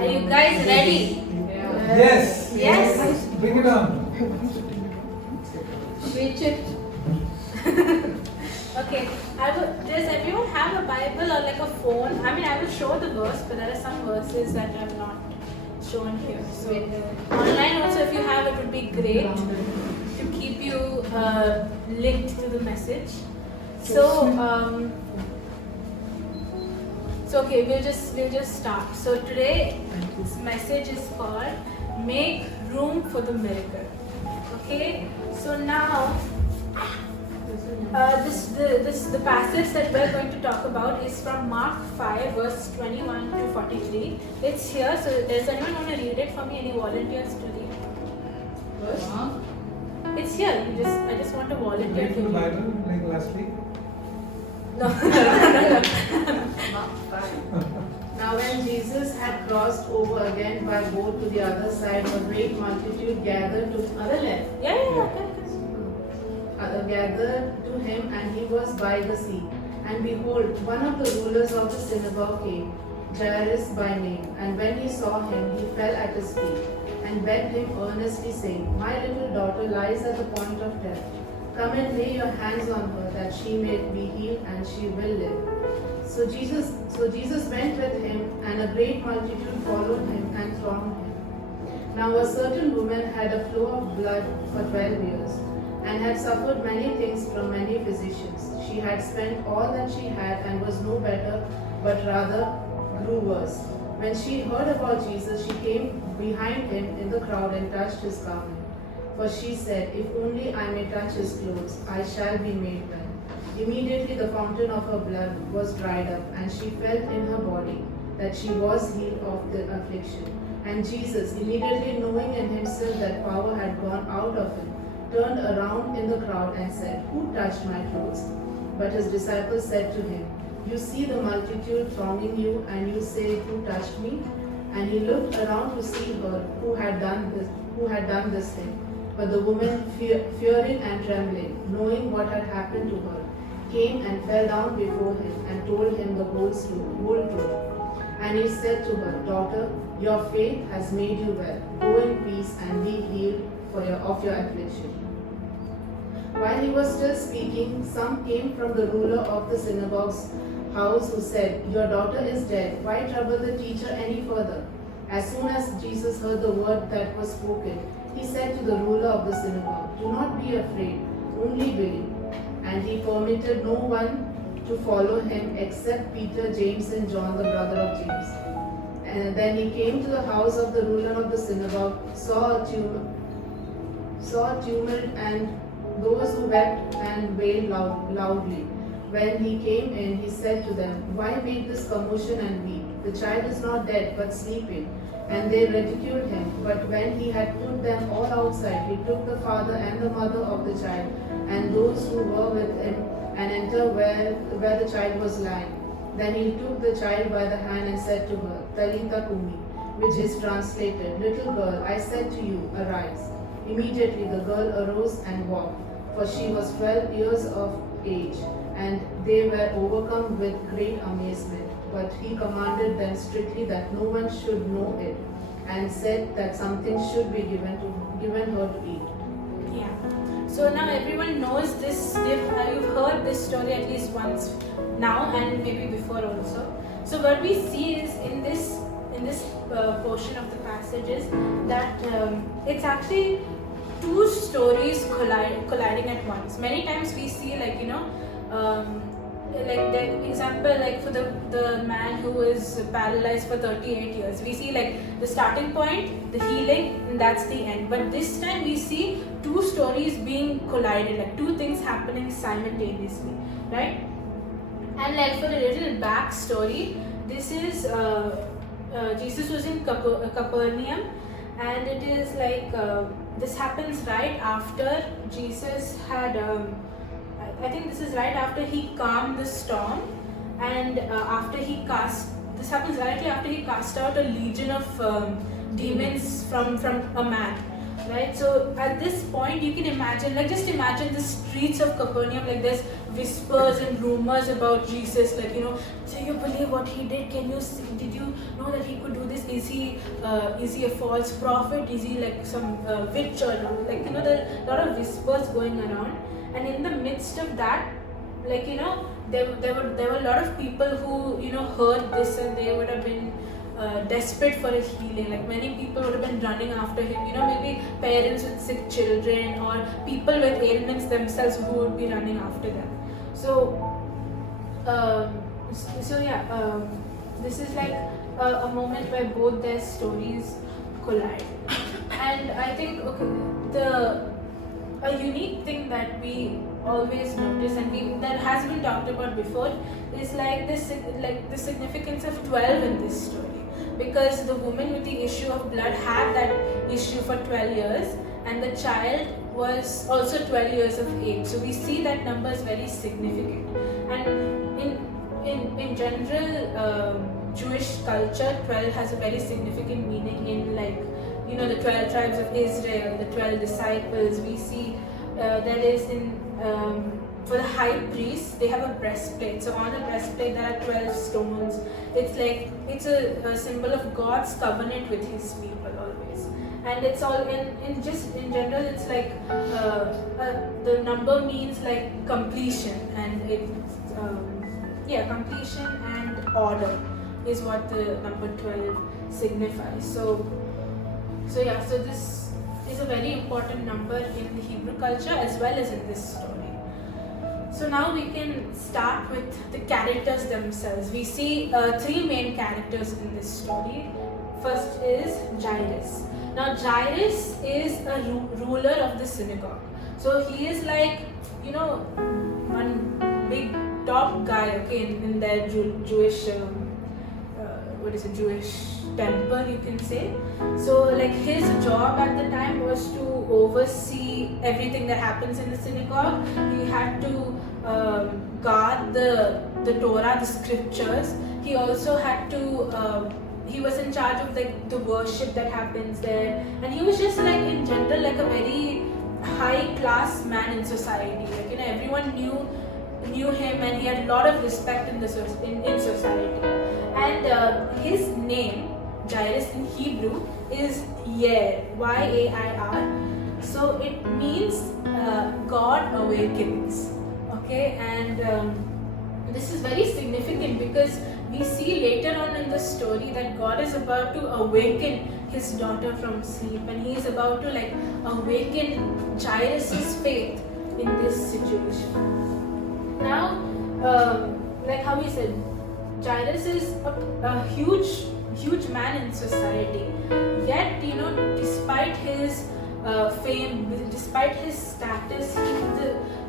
Are you guys ready? Yes. Yes? Bring it on. Reach it. Okay. Does everyone have a Bible or like a phone? I mean, I will show the verse, but there are some verses that are not shown here. So online also, if you have, it would be great to keep you linked to the message. So okay, we'll just start. So today, this message is called "Make Room for the Miracle." Okay. So now, the passage that we're going to talk about is from Mark 5, verse 21 to 43. It's here. So does anyone want to read it for me? Any volunteers to read? Verse? It's here. I just want a volunteer Read to the read. Bible like last week. No. Now when Jesus had crossed over again by boat to the other side, a great multitude gathered to other land. Yeah. Gathered to him, and he was by the sea. And behold, one of the rulers of the synagogue came, Jairus by name. And when he saw him, he fell at his feet and begged him earnestly, saying, "My little daughter lies at the point of death. Come and lay your hands on her, that she may be healed, and she will live." So Jesus went with him, and a great multitude followed him and thronged him. Now a certain woman had a flow of blood for 12 years, and had suffered many things from many physicians. She had spent all that she had, and was no better, but rather grew worse. When she heard about Jesus, she came behind him in the crowd and touched his garment. For she said, "If only I may touch his clothes, I shall be made well." Immediately the fountain of her blood was dried up, and she felt in her body that she was healed of the affliction. And Jesus, immediately knowing in himself that power had gone out of him, turned around in the crowd and said, "Who touched my clothes?" But his disciples said to him, "You see the multitude thronging you, and you say, 'Who touched me?'" And he looked around to see her who had done this thing. But the woman, fearing and trembling, knowing what had happened to her, came and fell down before him and told him the whole truth. And he said to her, "Daughter, your faith has made you well. Go in peace and be healed of your affliction." While he was still speaking, some came from the ruler of the synagogue's house, who said, "Your daughter is dead. Why trouble the teacher any further?" As soon as Jesus heard the word that was spoken, he said to the ruler of the synagogue, "Do not be afraid, only believe." And he permitted no one to follow him except Peter, James, and John, the brother of James. And then he came to the house of the ruler of the synagogue, saw a tumult, and those who wept and wailed loudly. When he came in, he said to them, "Why make this commotion and weep? The child is not dead, but sleeping." And they ridiculed him. But when he had put them all outside, he took the father and the mother of the child, and those who were with him, and entered where the child was lying. Then he took the child by the hand and said to her, "Talitha Kumi," which is translated, "Little girl, I said to you, arise." Immediately the girl arose and walked, for she was 12 years of age, and they were overcome with great amazement. But he commanded them strictly that no one should know it, and said that something should be given her to eat. Yeah. So now everyone knows this. You've heard this story at least once now, and maybe before also. So what we see is in this portion of the passage is that it's actually two stories colliding at once. Many times we see like the example, like for the man who is paralyzed for 38 years, we see like the starting point, the healing, and that's the end. But this time we see two stories being collided, like two things happening simultaneously, right? And like for a little backstory, this is Jesus was in Capernaum, and it is like this happens right after Jesus had I think this is right after he calmed the storm, and this happens directly after he cast out a legion of demons from a man, right? So at this point, you can imagine, like just imagine the streets of Capernaum, like there's whispers and rumors about Jesus, like, you know, do you believe what he did? Can you see, did you know that he could do this? Is he a false prophet? Is he like some witch or not? Like, you know, there are a lot of whispers going around, and in the midst of that, like, you know, there were a lot of people who, you know, heard this, and they would have been desperate for a healing. Like many people would have been running after him, you know, maybe parents with sick children or people with ailments themselves who would be running after them. So this is like a moment where both their stories collide. And I think, okay, a unique thing that we always notice, and that has been talked about before, is like the significance of 12 in this story, because the woman with the issue of blood had that issue for 12 years, and the child was also 12 years of age. So we see that number is very significant. And in general Jewish culture, 12 has a very significant meaning in, like, you know, the 12 tribes of Israel, the 12 disciples. We see there is for the high priest, they have a breastplate. So on the breastplate there are 12 stones. It's a symbol of God's covenant with his people always. And it's all in general, it's like the number means like completion, and completion and order is what the number 12 signifies. So this is a very important number in the Hebrew culture as well as in this story. So now we can start with the characters themselves. We see three main characters in this story. First is Jairus. Now Jairus is a ruler of the synagogue. So he is like, you know, one big top guy, okay, in their Jewish Jewish temple, you can say. So like his job at the time was to oversee everything that happens in the synagogue. He had to guard the Torah, the scriptures. He also had to he was in charge of like the worship that happens there, and he was just like in general like a very high class man in society. Like, you know, everyone knew him, and he had a lot of respect in society. And his name, Jairus in Hebrew, is Yair, Y-A-I-R. So it means God awakens. Okay, and this is very significant because we see later on in the story that God is about to awaken his daughter from sleep, and he is about to like awaken Jairus' faith in this situation. Now, like how we said, Jairus is a huge man in society. Yet, you know, despite his fame, despite his status,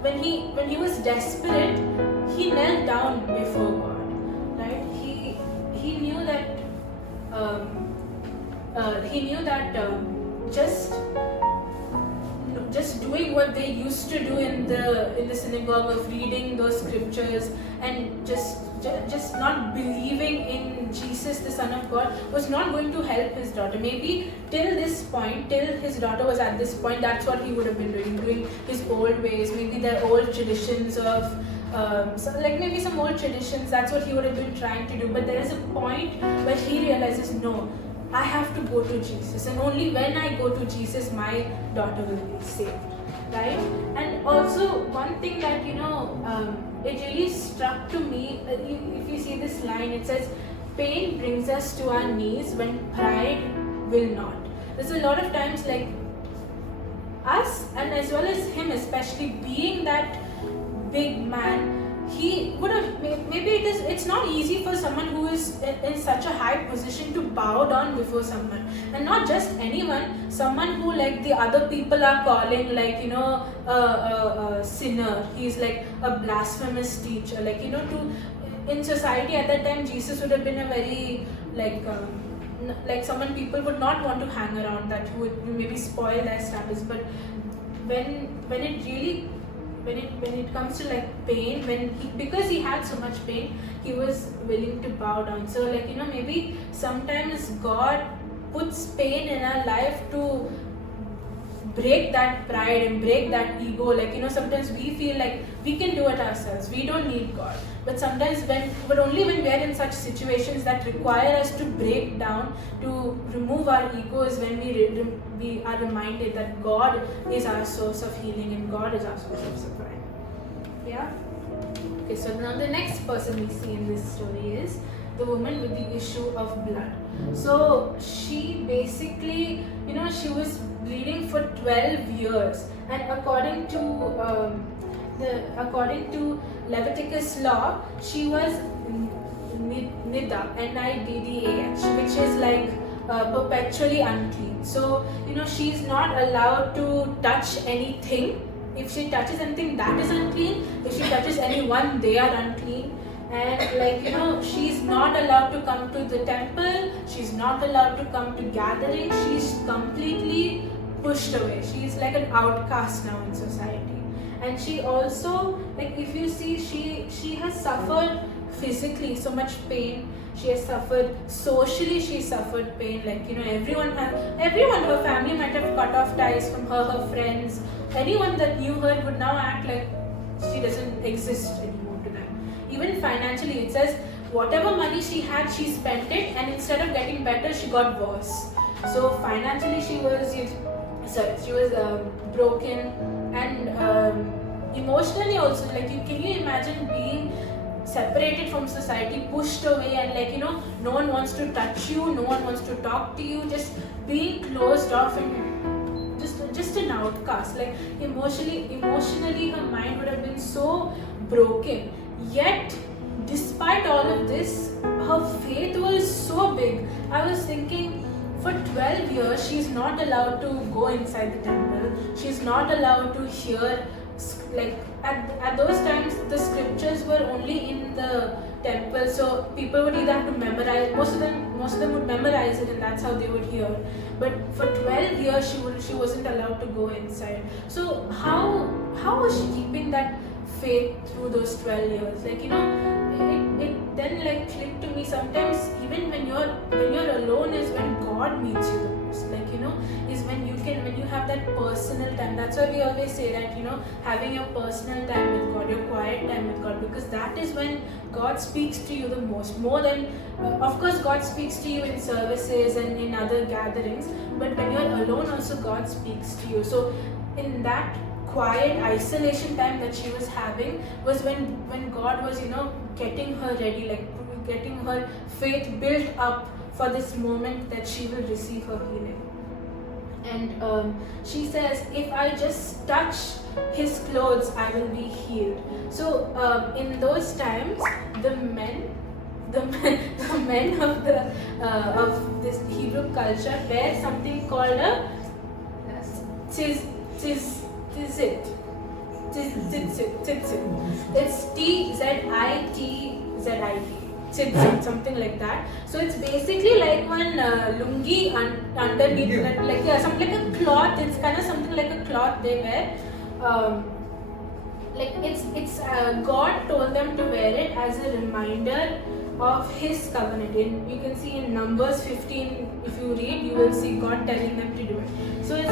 when he was desperate, he knelt down before God. Right? He knew that just doing what they used to do in the synagogue of reading those scriptures and just not believing in Jesus, the Son of God, was not going to help his daughter. Maybe till this point, till his daughter was at this point, that's what he would have been doing his old ways, maybe their old traditions of maybe some old traditions. That's what he would have been trying to do. But there is a point where he realizes, no, I have to go to Jesus, and only when I go to Jesus, my daughter will be saved, right? And also one thing that, you know, it really struck to me, if you see this line, it says, pain brings us to our knees when pride will not. There's a lot of times like us, and as well as him especially, being that big man, he would have, maybe it's not easy for someone who is in such a high position to bow down before someone, and not just anyone, someone who like the other people are calling like, you know, a sinner. He's like a blasphemous teacher, like, you know, in society at that time, Jesus would have been a very like someone people would not want to hang around, that would maybe spoil their status. But when it comes to like pain, because he had so much pain, he was willing to bow down. So like, you know, maybe sometimes God puts pain in our life to break that pride and break that ego. Like, sometimes we feel like we can do it ourselves, we don't need God. But sometimes but only when we are in such situations that require us to break down, to remove our ego, is when we are reminded that God is our source of healing and God is our source of supply. Yeah? Okay, so now the next person we see in this story is the woman with the issue of blood. So she basically, she was bleeding for 12 years, and according to Leviticus law, she was Niddah, Niddah, which is like perpetually unclean. So she's not allowed to touch anything. If she touches anything, that is unclean. If she touches anyone, they are unclean. And she's not allowed to come to the temple. She's not allowed to come to gatherings. She's completely pushed away. She's like an outcast now in society. And she also, if you see, she has suffered physically so much pain. She has suffered socially. She suffered pain. Everyone, her family might have cut off ties from her friends. Anyone that knew her would now act like she doesn't exist anymore to them. Even financially, it says whatever money she had, she spent it, and instead of getting better, she got worse. So financially, she was broken, and emotionally also. Can you imagine being separated from society, pushed away, and no one wants to touch you, no one wants to talk to you, just being closed off and just an outcast. Emotionally her mind would have been so broken. Yet despite all of this, her faith was so big. I was thinking, for 12 years she's not allowed to go inside the temple, she's not allowed to hear, at those times the scriptures were only in the temple, so people would either have to memorize, most of them would memorize it, and that's how they would hear. But for 12 years she wasn't allowed to go inside. So how was she keeping that faith through those 12 years? It then clicked to me, sometimes even when you're alone is when God meets you the most. Is when you have that personal time. That's why we always say that, having your personal time with God, your quiet time with God, because that is when God speaks to you the most. More than, of course, God speaks to you in services and in other gatherings, but when you're alone also God speaks to you. So in that quiet isolation time that she was having was when God was, getting her ready, getting her faith built up for this moment that she will receive her healing. And she says, if I just touch his clothes, I will be healed. So in those times, the men of this Hebrew culture wear something called a tzitzit. It's T-Z-I-T-Z-I-T. Tzitzit, something like that. So it's basically like one lungi underneath, something like a cloth. It's kind of something like a cloth they wear. God told them to wear it as a reminder of His covenant. You can see in Numbers 15, if you read, you will see God telling them to do it. So it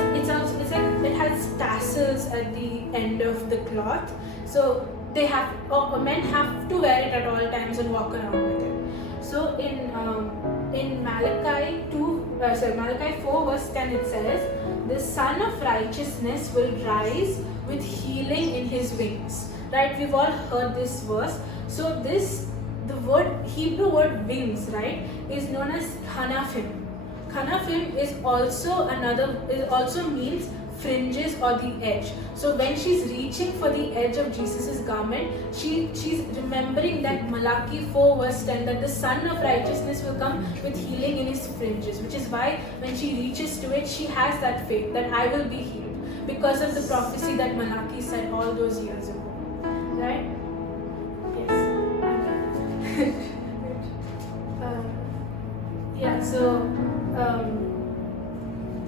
has tassels at the end of the cloth. So men have to wear it at all times and walk around with it. So in Malachi 4 verse 10 it says, the Son of Righteousness will rise with healing in His wings. Right? We've all heard this verse. So the Hebrew word wings, right, is known as kanafim. Kanafim is also means fringes or the edge. So when she's reaching for the edge of Jesus's garment, she's remembering that Malachi 4 verse 10, that the Son of Righteousness will come with healing in His fringes, which is why when she reaches to it, she has that faith that I will be healed because of the prophecy that Malachi said all those years ago. Right? Yes.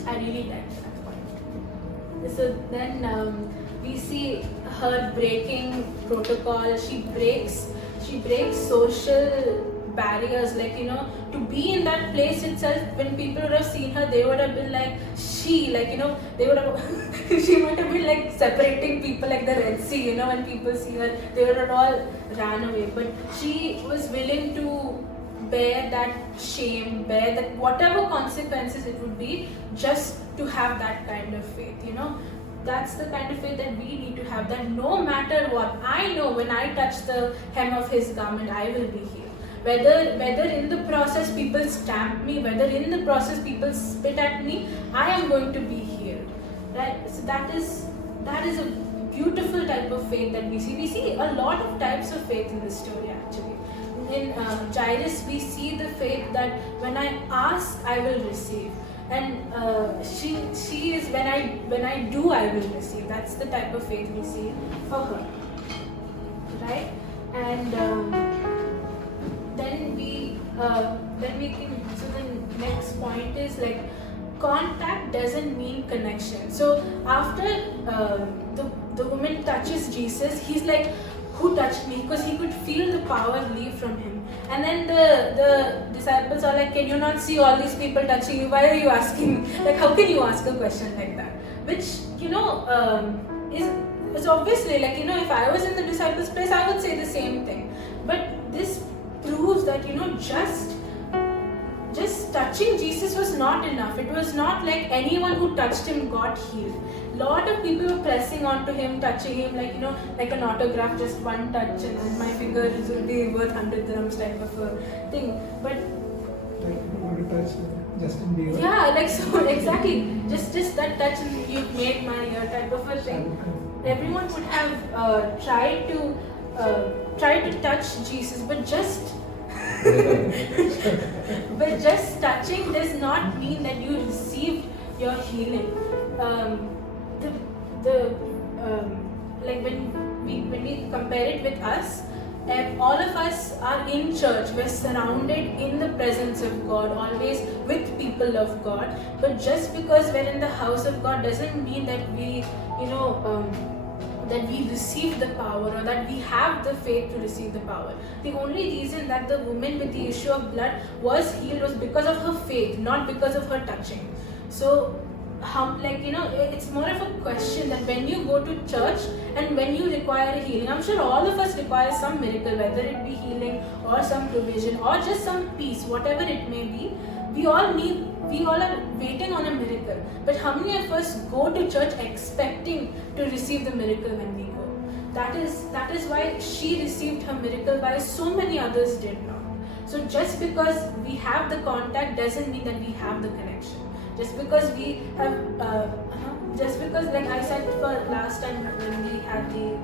I really liked that point. So then we see her breaking protocol. She breaks social barriers, like, you know, to be in that place itself. When people would have seen her, they would have been like, they would have she might have been like separating people like the Red Sea, you know. When people see her, they would have all ran away, but she was willing to bear that shame, bear that whatever consequences it would be, just to have that kind of faith, you know. That's the kind of faith that we need to have, that no matter what, I know when I touch the hem of his garment, I will be healed. Whether in the process people stamp me, whether in the process people spit at me, I am going to be healed. Right? So that is a beautiful type of faith that we see. We see a lot of types of faith in this story actually. In Jairus, we see the faith that when I ask, I will receive. And she is, when I do, I will receive. That's the type of faith we see for her, right? And then we can. So the next point is like, contact doesn't mean connection. So after the woman touches Jesus, he's like, who touched me? Because he could feel the power leave from him. And then the disciples are like, can you not see all these people touching you? Why are you asking? Like, how can you ask a question like that? Which, you know, is obviously, like, you know, if I was in the disciples' place, I would say the same thing. But this proves that, you know, just touching Jesus was not enough. It was not like anyone who touched him got healed. Lot of people were pressing onto him, touching him, like, you know, like an autograph, just one touch and then my fingers will be worth 100 dirhams type of a thing. But Like you want to touch Justin Bieber. yeah, like, so exactly, just that touch and you made my year type of a thing. Everyone would have tried to touch Jesus, but just touching does not mean that you received your healing. Like when we compare it with us, all of us are in church. We're surrounded in the presence of God, always with people of God. But just because we're in the house of God doesn't mean that we, you know, that we receive the power, or that we have the faith to receive the power. The only reason that the woman with the issue of blood was healed was because of her faith, not because of her touching. So, like, you know, it's more of a question that when you go to church and when you require a healing, I'm sure all of us require some miracle, whether it be healing or some provision or just some peace, whatever it may be. We all are waiting on a miracle. But how many of us go to church expecting to receive the miracle when we go? That is why she received her miracle, while so many others did not. So just because we have the contact doesn't mean that we have the connection. Just because we have, like I said for last time when we had the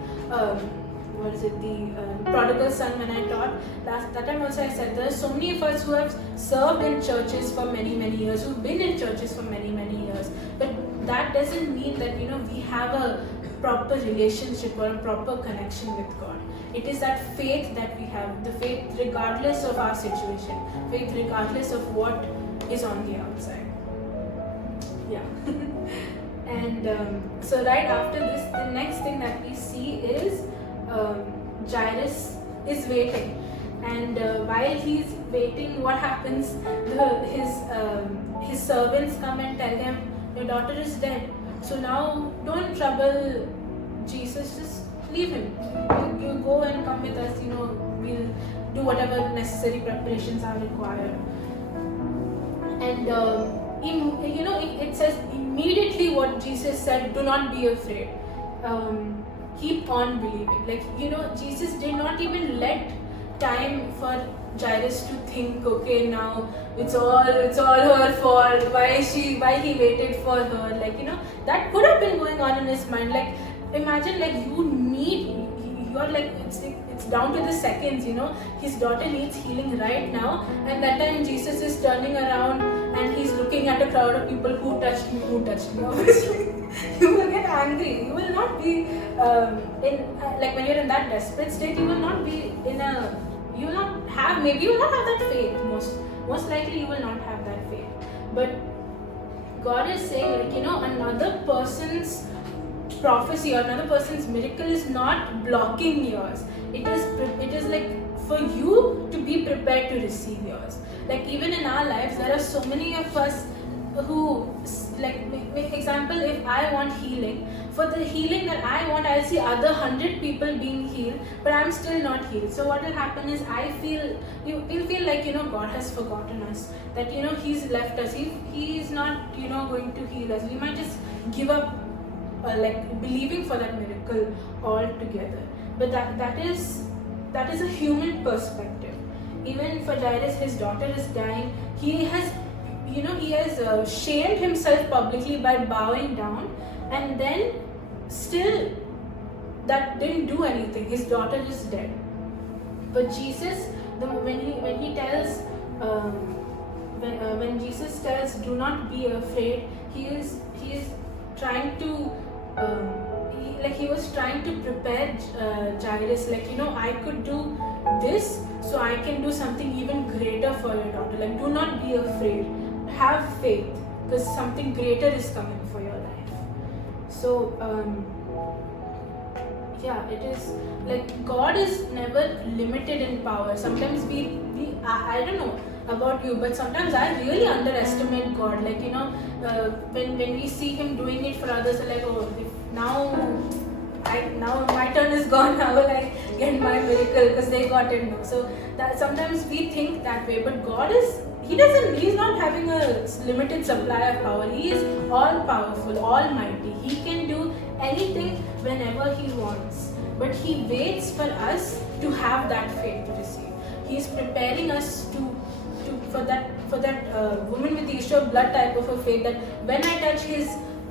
prodigal son, when I taught that time also, I said there are so many of us who have served in churches for many years, who've been in churches for many years, but that doesn't mean that, you know, we have a proper relationship or a proper connection with God. It is that faith that we have, the faith regardless of our situation, faith regardless of what is on the outside. Yeah. And so right after this, the next thing that we see is Jairus is waiting, and while he's waiting, what happens? His servants come and tell him, your daughter is dead. So now don't trouble Jesus, just leave him. You go and come with us, you know, we'll do whatever necessary preparations are required. And it says immediately what Jesus said, do not be afraid. Keep on believing. Like, you know, Jesus did not even let time for Jairus to think, okay, now it's all her fault. Why he waited for her? Like, you know, that could have been going on in his mind. Like, imagine, like, you're like, it's down to the seconds, you know, his daughter needs healing right now, and that time Jesus is turning around and he's looking at a crowd of people, who touched me, obviously. You will get angry. You will not be like, when you're in that desperate state, you will not have that faith. Most likely you will not have that faith. But God is saying, like, you know, another person's prophecy or another person's miracle is not blocking yours. It is like for you to be prepared to receive yours. Like even in our lives, there are so many of us who, like, example, if I want healing, for the healing that I want, I'll see other 100 people being healed, but I'm still not healed. So what will happen is you'll feel like, God has forgotten us, that, He's left us, He is not, going to heal us. We might just give up, like, believing for that miracle altogether. But that is a human perspective. Even for Jairus, his daughter is dying. He has shamed himself publicly by bowing down, and then still that didn't do anything. His daughter is dead. But Jesus, when Jesus tells, "Do not be afraid," he is trying to. He was trying to prepare Jairus, like, I could do this, so I can do something even greater for your daughter. Like, do not be afraid, have faith, because something greater is coming for your life. So it is like God is never limited in power. Sometimes I don't know about you, but sometimes I really underestimate God. Like, when we see Him doing it for others, we're like, oh, now my turn is gone, how will I get my miracle, because they got it now. So that sometimes we think that way, but God is, He's not having a limited supply of power. He is all powerful, almighty. He can do anything whenever He wants, but He waits for us to have that faith to receive. He's preparing us for that woman with the issue of blood type of a faith, that when I touch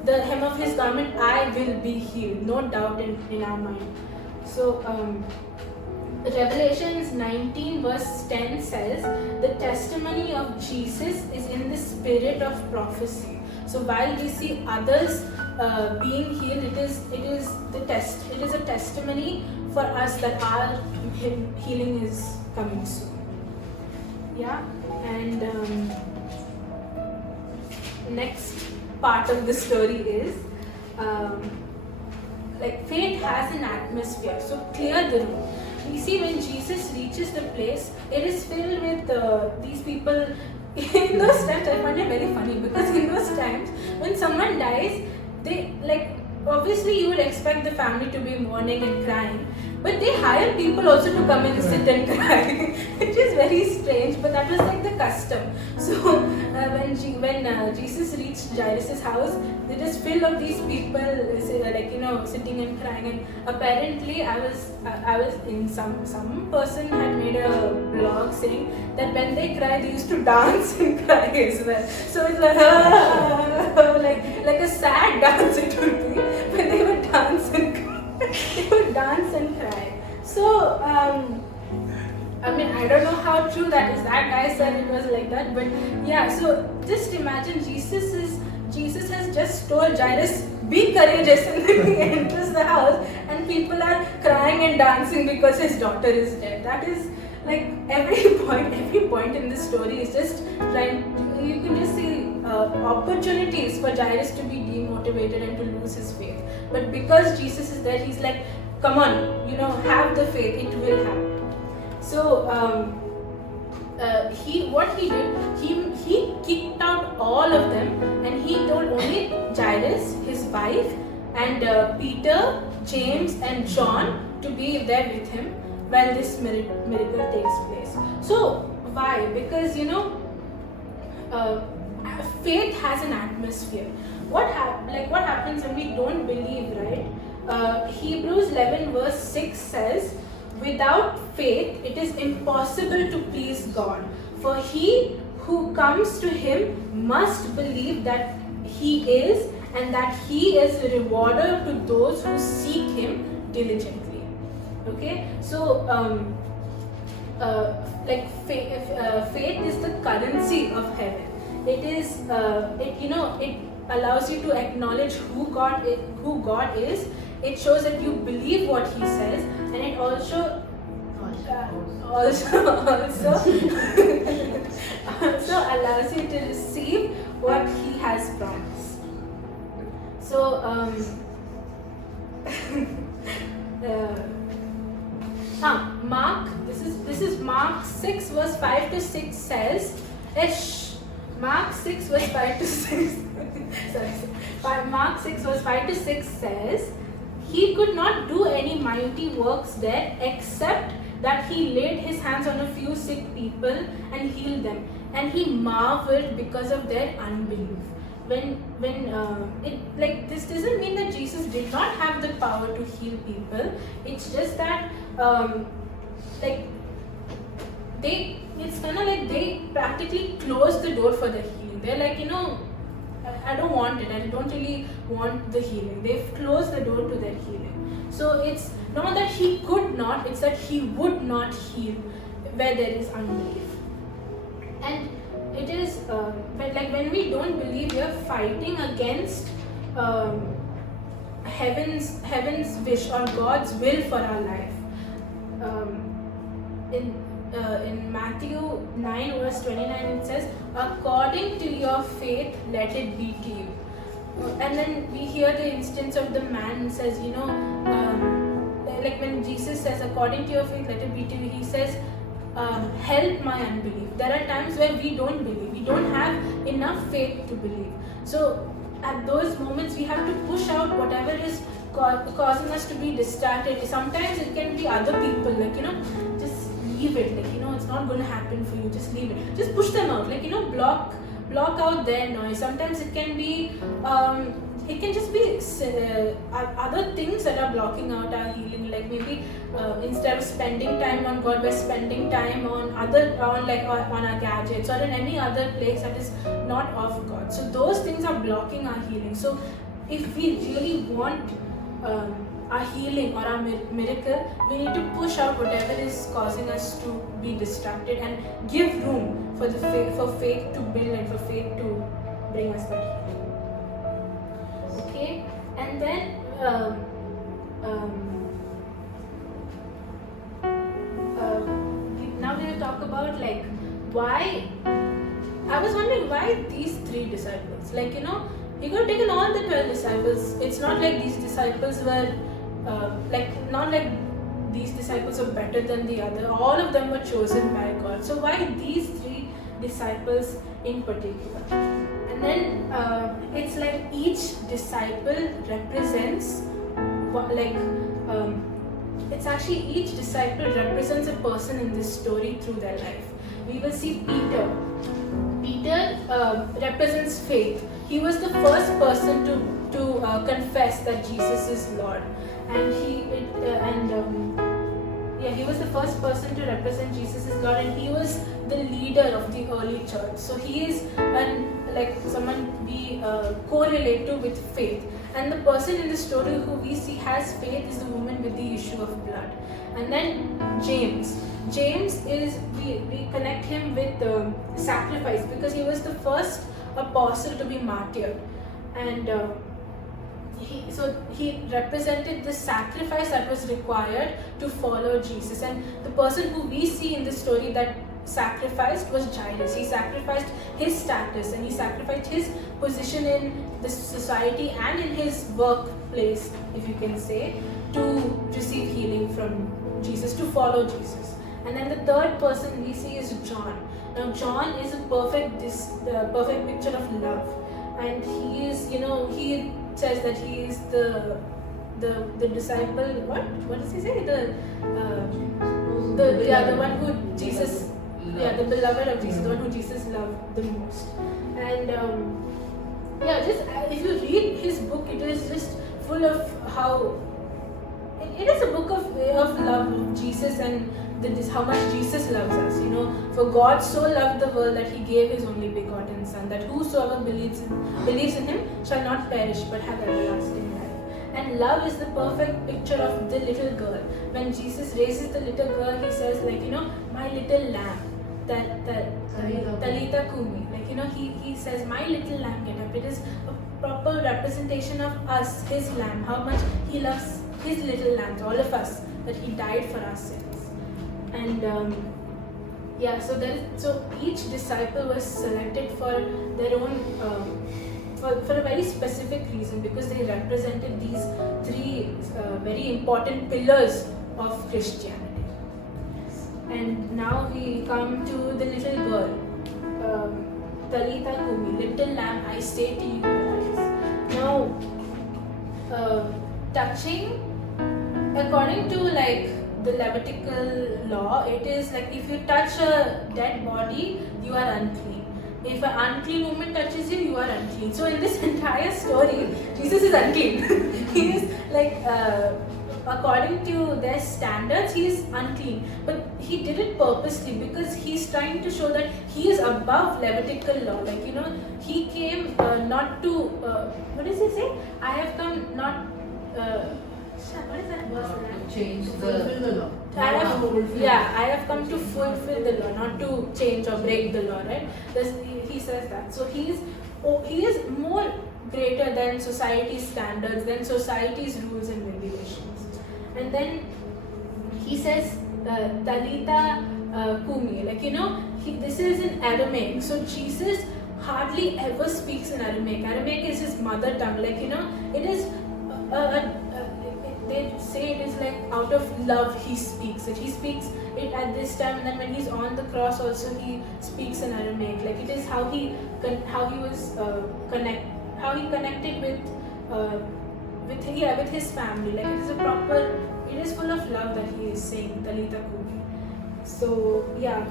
the hem of His garment, I will be healed. No doubt in our mind. So Revelations 19 verse 10 says, the testimony of Jesus is in the spirit of prophecy. So while we see others being healed, it is a testimony for us that our healing is coming soon. Yeah, and next part of the story is like faith has an atmosphere. So clear the room. We see when Jesus reaches the place, it is filled with these people. In those times, I find it very funny, because in those times when someone dies, they, like, obviously you would expect the family to be mourning and crying, but they hire people also to come and sit and cry, which is very strange, but that was like the custom. So when Jesus reached Jairus' house, it is filled of these people, like, sitting and crying. And apparently I was in some person had made a blog saying that when they cry, they used to dance and cry as well. So it's like a sad dance it would be, when they would dance and cry. They would dance and cry. So I don't know how true that is. That guy said it was like that, but yeah. So just imagine Jesus has just told Jairus, be courageous, and then he enters the house and people are crying and dancing because his daughter is dead. That is like every point in this story is just trying. You can just see opportunities for Jairus to be demotivated and to lose his faith. But because Jesus is there, he's like, come on, have the faith, it will happen. So he kicked out all of them, and he told only Jairus, his wife, and Peter, James, and John to be there with him while this miracle takes place. So why? Because faith has an atmosphere. What happens when we don't believe, right? Hebrews 11 verse 6 says, without faith it is impossible to please God, for he who comes to Him must believe that He is, and that He is a rewarder to those who seek Him diligently. Okay, so faith is the currency of heaven. It is it allows you to acknowledge who God is. It shows that you believe what He says, and it also allows you to receive what He has promised. So Mark, this is Mark 6 verse 5 to 6. Mark 6 verse 5 to 6 says, he could not do any mighty works there except that he laid his hands on a few sick people and healed them. And he marveled because of their unbelief. This doesn't mean that Jesus did not have the power to heal people. It's just that it's kind of like they practically closed the door for the healing. They're like, I don't want it. I don't really want the healing. They've closed the door to their healing. So it's not that he could not, it's that he would not heal where there is unbelief. And it is, when we don't believe, we are fighting against heaven's wish or God's will for our life. In Matthew 9 verse 29 it says, according to your faith let it be to you. And then we hear the instance of the man who says, when Jesus says, according to your faith let it be to you, he says, help my unbelief. There are times where we don't believe, we don't have enough faith to believe. So at those moments we have to push out whatever is causing us to be distracted. Sometimes it can be other people, just leave it, it's not going to happen for you, just leave it, just push them out, block out their noise. Sometimes it can be it can just be other things that are blocking out our healing, like maybe instead of spending time on God, we're spending time on our gadgets or in any other place that is not of God. So those things are blocking our healing. So if we really want our healing or our miracle, we need to push out whatever is causing us to be distracted and give room for faith to build and for faith to bring us that healing. Okay, and then now we will talk about why. I was wondering why these 3 disciples. He could have taken all the 12 disciples. It's not like these disciples were not like these disciples are better than the other. All of them were chosen by God. So why these 3 disciples in particular? And then it's like each disciple represents it's actually each disciple represents a person in this story through their life. We will see Peter. Peter represents faith. He was the first person to confess that Jesus is Lord, and he was the first person to represent Jesus as Lord, and he was the leader of the early church. So he is someone we correlate to with faith. And the person in the story who we see has faith is the woman with the issue of blood. And then James. James is, we connect him with sacrifice because he was the first apostle to be martyred. And he represented the sacrifice that was required to follow Jesus. And the person who we see in this story that sacrificed was Jairus. He sacrificed his status and he sacrificed his position in the society and in his workplace, if you can say, to receive healing from Jesus, to follow Jesus. And then the third person we see is John. Now John is a perfect picture of love, and he is, he says that he is the disciple. What does he say? The one who Jesus, the beloved of Jesus, the one who Jesus loved the most. And just if you read his book, it is just full of how it is a book of love of Jesus and how much Jesus loves us. For God so loved the world that he gave his only begotten Son, that whosoever believes in him shall not perish but have everlasting life. And love is the perfect picture of the little girl. When Jesus raises the little girl, he says my little lamb, that Talitha Kumi. He says, my little lamb, get up. It is a proper representation of us, his lamb, how much he loves his little lambs, all of us, that he died for our sins. And so each disciple was selected for their own for a very specific reason, because they represented these 3 very important pillars of Christianity. And now we come to the little girl. Talitha Kumi, little lamb, I say to you, arise. Now, touching, according to like the Levitical law, it is like if you touch a dead body, you are unclean. If an unclean woman touches you, you are unclean. So in this entire story, Jesus is unclean. He is like, according to their standards, he is unclean. But he did it purposely because he's trying to show that he is above Levitical law. Like, he came not to, what does he say? I have come not, what is that verse? To change the law. I have come to fulfill the law, not to change or break the law, right? He says that. So he is more greater than society's standards, than society's rules and regulations. And then he says, Talitha Kumi, like this is in Aramaic. So Jesus hardly ever speaks in Aramaic. Aramaic is his mother tongue. Like it is they say it is like out of love he speaks it. He speaks it at this time, and then when he's on the cross also he speaks in Aramaic. Like it is how he connected with his family. Like it is it is full of love that he is saying Talitha Kumi. So yeah,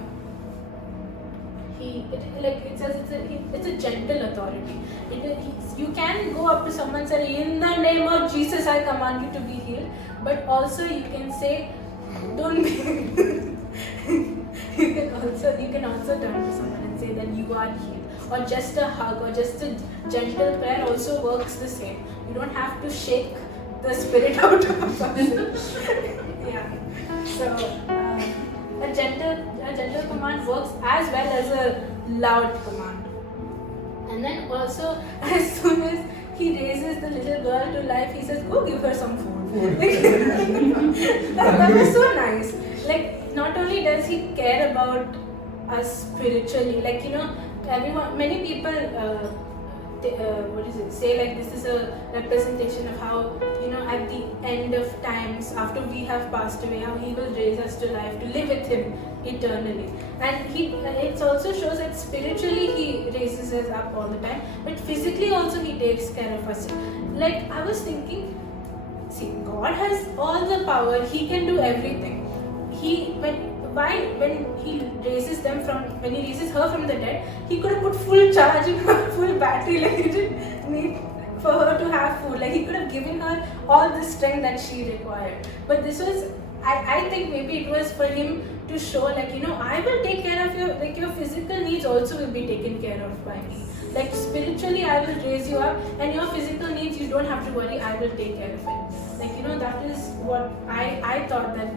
it says it's a gentle authority. You can go up to someone and say, in the name of Jesus I command you to be healed, but also you can say, don't be you can also turn to someone and say that you are healed. Or just a hug or just a gentle prayer also works the same. You don't have to shake the spirit out of a person. Yeah. So a gentle command works as well as a loud command. And then also, as soon as he raises the little girl to life, he says, go give her some food. That was so nice. Like, not only does he care about us spiritually, like, many people say like this is a representation of how at the end of times, after we have passed away, how he will raise us to life to live with him eternally. And it also shows that spiritually he raises us up all the time, but physically also he takes care of us. Like I was thinking, see, God has all the power, he can do everything. When he raises her from the dead, he could have put full charge in her, full battery. Like he didn't need for her to have food. Like he could have given her all the strength that she required. But this was, I think maybe it was for him to show, like, I will take care of your physical needs also will be taken care of by me. Like spiritually I will raise you up, and your physical needs you don't have to worry, I will take care of it. Like, that is what I thought that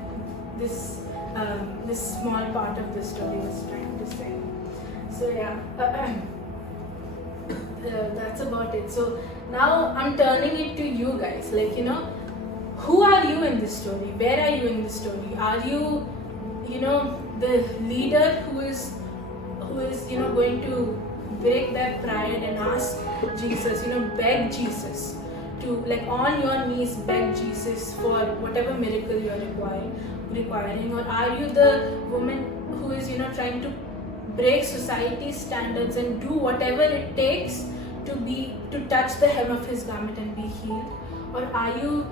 this small part of the story was trying to say. So yeah, that's about it. So now I'm turning it to you guys. Like, who are you in this story? Where are you in this story? Are you, the leader who is going to break their pride and ask Jesus, beg Jesus to, like, on your knees beg Jesus for whatever miracle you are requiring? Or are you the woman who is trying to break society's standards and do whatever it takes to touch the hem of his garment and be healed? Or are you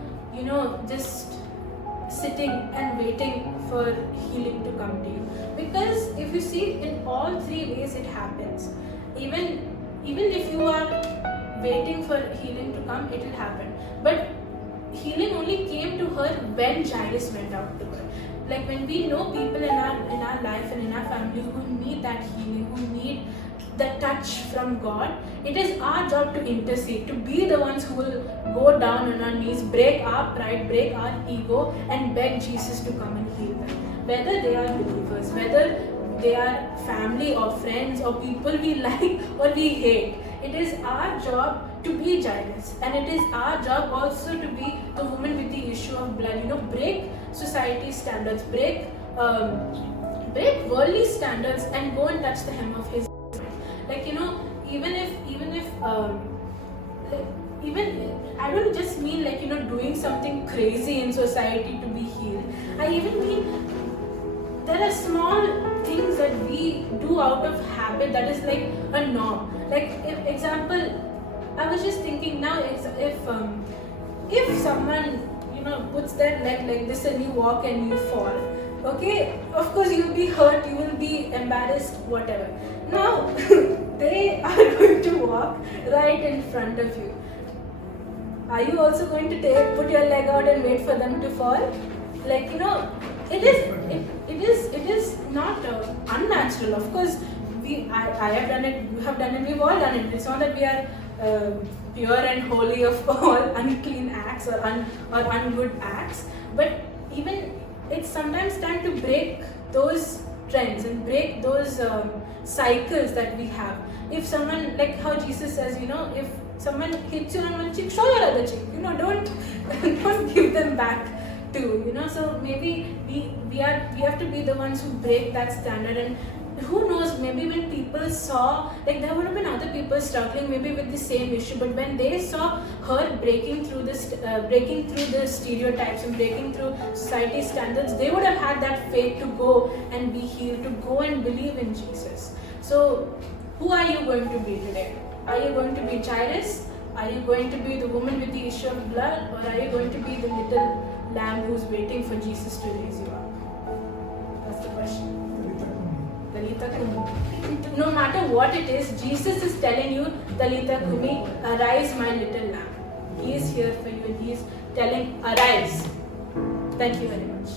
just sitting and waiting for healing to come to you? Because if you see, in all three ways it happens. Even if you are waiting for healing to come, it will happen. But healing only came to her when Jairus went out to her. Like, when we know people in our life and in our family who need that healing, who need the touch from God, it is our job to intercede, to be the ones who will go down on our knees, break our pride, break our ego, and beg Jesus to come and heal them. Whether they are believers, whether they are family or friends or people we like or we hate, it is our job to be Jairus, and it is our job also to be the woman with the issue of blood. Break society's standards, break worldly standards, and go and touch the hem of his. Like, even I don't just mean like doing something crazy in society to be healed. I even mean there are small things things that we do out of habit that is like a norm. Like, example, I was just thinking now, if someone, puts their leg like this and you walk and you fall, okay, of course you will be hurt, you will be embarrassed, whatever. Now, they are going to walk right in front of you. Are you also going to put your leg out and wait for them to fall? Like, it is not unnatural. Of course, I have done it, you have done it, we've all done it. It's not that we are pure and holy of all unclean acts or ungood acts, but even it's sometimes time to break those trends and break those cycles that we have. If someone, like how Jesus says, if someone hits you on one cheek, show your other cheek. Don't give them back too. So maybe we have to be the ones who break that standard. And who knows, maybe when people saw, like there would have been other people struggling maybe with the same issue, but when they saw her breaking through the stereotypes and breaking through society's standards, they would have had that faith to go and be healed, to go and believe in Jesus. So who are you going to be today? Are you going to be Jairus? Are you going to be the woman with the issue of blood? Or are you going to be the little lamb who's waiting for Jesus to raise you up? That's the question. Talitha Kumi. No matter what it is, Jesus is telling you, Talitha Kumi, arise my little lamb. He is here for you and he is telling, arise. Thank you very much.